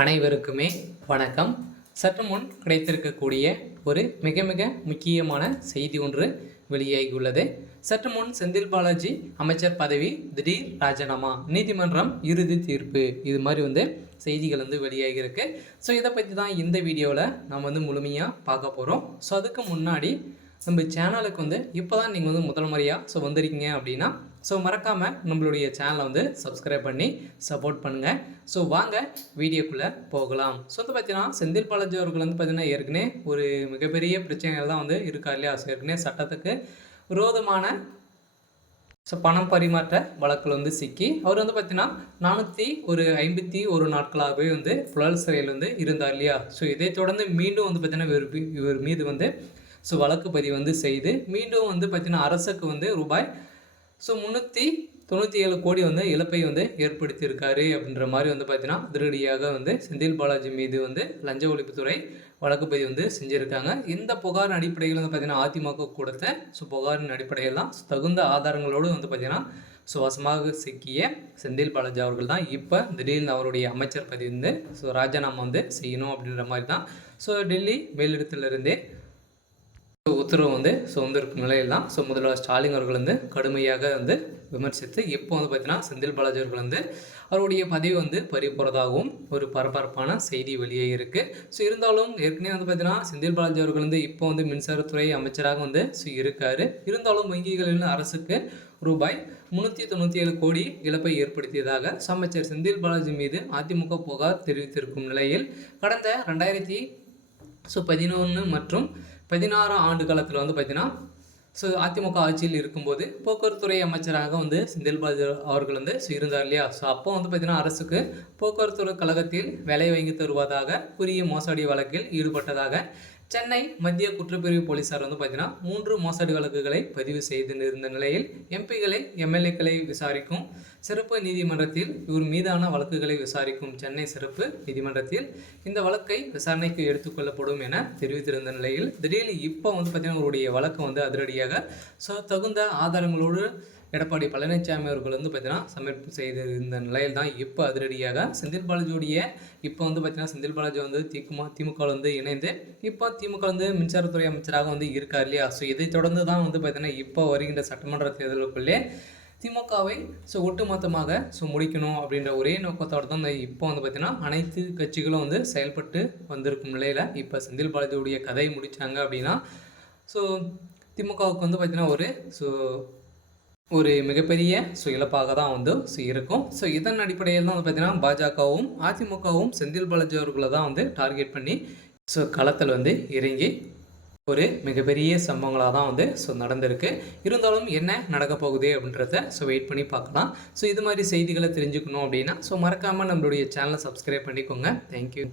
அனைவருக்குமே வணக்கம். சற்று முன் கிடைத்திருக்கக்கூடிய ஒரு மிக மிக முக்கியமான செய்தி ஒன்று வெளியாகியுள்ளது. சற்று முன் செந்தில் பாலாஜி அமைச்சர் பதவி திடீர் ராஜினாமா, நீதிமன்றம் இறுதி தீர்ப்பு, இது மாதிரி செய்திகள் வெளியாகியிருக்கு. ஸோ இதை பற்றி தான் இந்த வீடியோவில் நம்ம முழுமையாக பார்க்க போகிறோம். ஸோ அதுக்கு முன்னாடி நம்ம சேனலுக்கு இப்போ தான் நீங்கள் முதல் முறையாக வந்திருக்கீங்க அப்படின்னா மறக்காமல் நம்மளுடைய சேனலை சப்ஸ்கிரைப் பண்ணி சப்போர்ட் பண்ணுங்கள். ஸோ வாங்க வீடியோக்குள்ளே போகலாம். பார்த்தீங்கன்னா செந்தில் பாலாஜி அவர்கள் பார்த்தீங்கன்னா ஏற்கனவே ஒரு மிகப்பெரிய பிரச்சனைகள் தான் இருக்கா இல்லையா. ஏற்கனவே சட்டத்துக்கு விரோதமான பணம் பரிமாற்ற வழக்கில் சிக்கி அவர் பார்த்தீங்கன்னா 451 நாட்களாகவே புழல் சிறையில் இருந்தார் இல்லையா. ஸோ இதை தொடர்ந்து மீண்டும் பார்த்தீங்கன்னா இவர் மீது வழக்கு பதிவு செய்து மீண்டும் பார்த்தீங்கன்னா அரசுக்கு ரூபாய் 397 கோடி இழப்பை ஏற்படுத்தியிருக்காரு அப்படின்ற மாதிரி பார்த்தீங்கன்னா அதிரடியாக செந்தில் பாலாஜி மீது லஞ்ச ஒழிப்புத்துறை வழக்கு பதிவு செஞ்சுருக்காங்க. இந்த புகாரின் அடிப்படையில் பார்த்தீங்கன்னா அதிமுக கொடுத்த புகாரின் அடிப்படையில் தான் தகுந்த ஆதாரங்களோடு பார்த்தீங்கன்னா வசமாக சிக்கிய செந்தில் பாலாஜி அவர்கள் தான் இப்போ திடீர்னு அவருடைய அமைச்சர் பதவி ராஜினாமா செய்யணும் அப்படின்ற மாதிரி தான் டெல்லி மேலிடத்திலிருந்தே உத்தரவு வந்திருக்கும் நிலையில் தான் முதல்வர் ஸ்டாலின் அவர்கள் கடுமையாக விமர்சித்து இப்போ பார்த்தீங்கன்னா செந்தில் பாலாஜி அவர்கள் அவருடைய பதவி பறிபோகிறதாகவும் ஒரு பரபரப்பான செய்தி வெளியே இருக்குது. இருந்தாலும் ஏற்கனவே பார்த்தீங்கன்னா செந்தில் பாலாஜி அவர்கள் இப்போ மின்சாரத்துறை அமைச்சராக இருக்கார். இருந்தாலும் வங்கிகளில் அரசுக்கு ரூபாய் 397 கோடி இழப்பை ஏற்படுத்தியதாக அமைச்சர் செந்தில் பாலாஜி மீது அதிமுக புகார் தெரிவித்திருக்கும் நிலையில் கடந்த 2011 மற்றும் 16 ஆண்டு காலத்தில் பார்த்தீங்கன்னா அதிமுக ஆட்சியில் இருக்கும்போது போக்குவரத்துறை அமைச்சராக செந்தில் பாலாஜி அவர்கள் இருந்தார் இல்லையா. அப்போ பார்த்தீங்கன்னா அரசுக்கு போக்குவரத்து கழகத்தில் வேலை வாங்கி தருவதாக புதிய மோசடி வழக்கில் ஈடுபட்டதாக சென்னை மத்திய குற்றப்பிரிவு போலீசார் பார்த்தீங்கன்னா 3 மோசடி வழக்குகளை பதிவு செய்திருந்த நிலையில் எம்பிகளை எம்எல்ஏக்களை விசாரிக்கும் சிறப்பு நீதிமன்றத்தில் இவர் மீதான வழக்குகளை விசாரிக்கும் சென்னை சிறப்பு நீதிமன்றத்தில் இந்த வழக்கை விசாரணைக்கு எடுத்துக்கொள்ளப்படும் என தெரிவித்திருந்த நிலையில் திடீர்னு இப்போ பார்த்தீங்கன்னா அவருடைய வழக்கு அதிரடியாக தகுந்த ஆதாரங்களோடு எடப்பாடி பழனிசாமி அவர்கள் பார்த்தீங்கன்னா சமர்ப்பு செய்திருந்த நிலையில் தான் இப்போ அதிரடியாக செந்தில் பாலாஜியுடைய இப்போ பார்த்தீங்கன்னா செந்தில் பாலாஜி திமுக இணைந்து இப்போ திமுக மின்சாரத்துறை அமைச்சராக இருக்கார் இல்லையா. இதை தொடர்ந்து தான் பார்த்தீங்கன்னா இப்போ வருகின்ற சட்டமன்ற தேர்தலுக்குள்ளே திமுகவை ஒட்டுமொத்தமாக முடிக்கணும் அப்படின்ற ஒரே நோக்கத்தோடு தான் இப்போ பார்த்தீங்கன்னா அனைத்து கட்சிகளும் செயல்பட்டு வந்திருக்கும் நிலையில் இப்போ செந்தில் பாலாஜியுடைய கதையை முடித்தாங்க அப்படின்னா திமுகவுக்கு பார்த்தீங்கன்னா ஒரு மிகப்பெரிய இழப்பாக தான் இருக்கும். இதன் அடிப்படையில் தான் பார்த்தீங்கன்னா பாஜகவும் அதிமுகவும் செந்தில் பாலாஜி அவர்களை தான் டார்கெட் பண்ணி களத்தில் இறங்கி ஒரு மிகப்பெரிய சம்பவங்களாக தான் நடந்திருக்கு. இருந்தாலும் என்ன நடக்க போகுது அப்படின்றத வெயிட் பண்ணி பார்க்கலாம். இது மாதிரி செய்திகளை தெரிஞ்சுக்கணும் அப்படின்னா மறக்காமல் நம்மளுடைய சேனலை சப்ஸ்கிரைப் பண்ணிக்கோங்க. தேங்க்யூ.